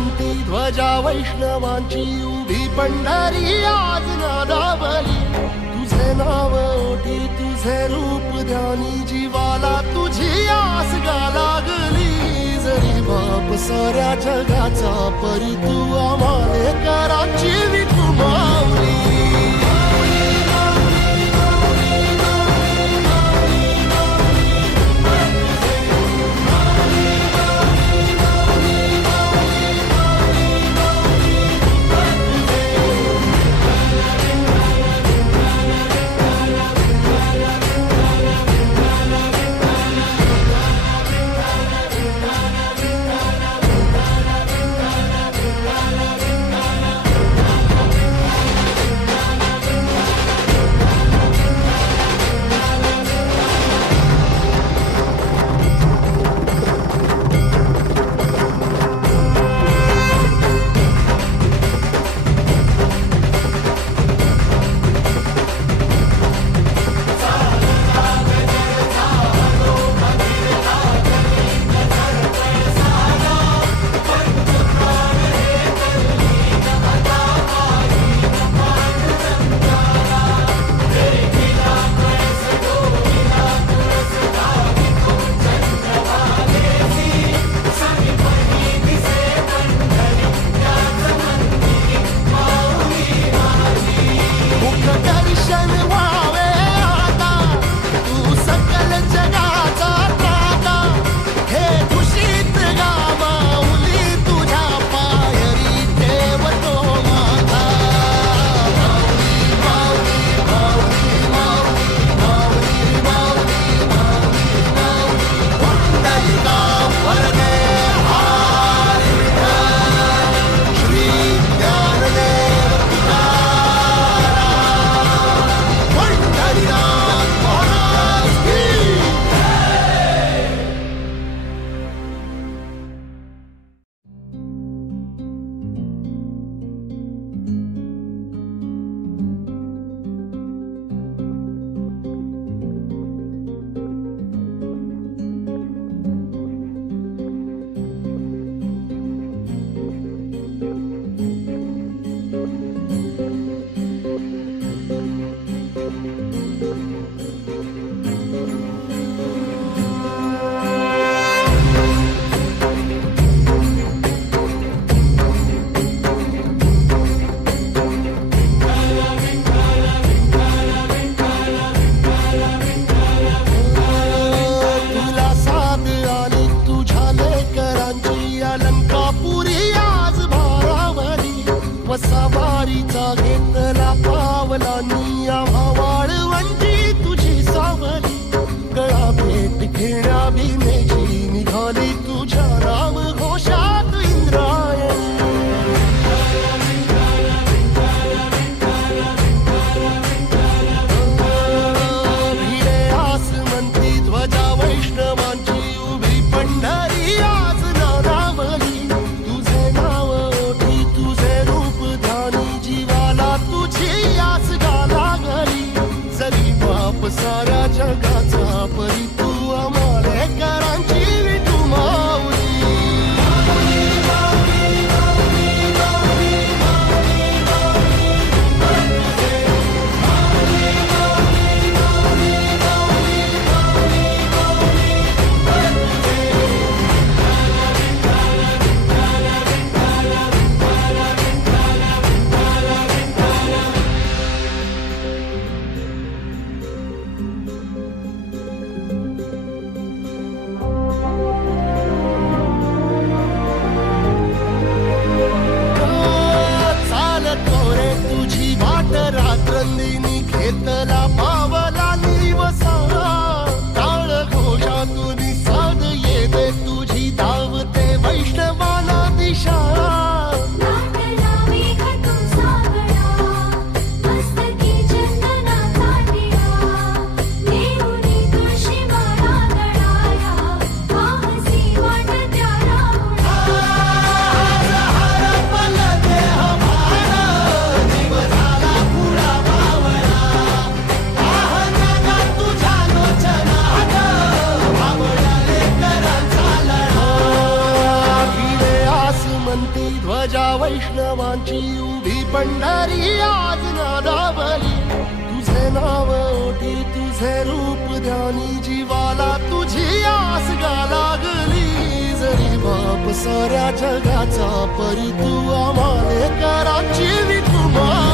आसमंती ध्वजा वैष्णवांची उभी पंढरी आज नादावली. तुझे नाव ओठी तुझे रूप ध्यानी जीवाला तुझी आस गा लागली. जरी बाप साऱ्या जगाचा परी तू आम्हाले कराची विठू माऊली. सवारीचा घेतला पावला निया वाळवंटी तुझी सावली. गळा भेट घेण्या भीमेची निघाली तुझ्या राम घोषात इंद्रायणी. भिडे आसमंती ध्वजा वैष्णवांची उभी पंढरी आज नादावली. तुझे नाव ओठी तुझे रूप ध्यानी जीवाला तुझी आस गा लागली. जरी बाप साऱ्या जगाचा परी तू आम्हाले करांची विठू माऊली. आसमंती ध्वजा वैष्णवांची उभी पंढरी आज नादावली. तुझे नाव ओठी तुझे रूप ध्यानी जीवाला तुझी आस गा लागली. जरी बाप साऱ्या जगाचा परी तू आम्हाले कराची विठुमा.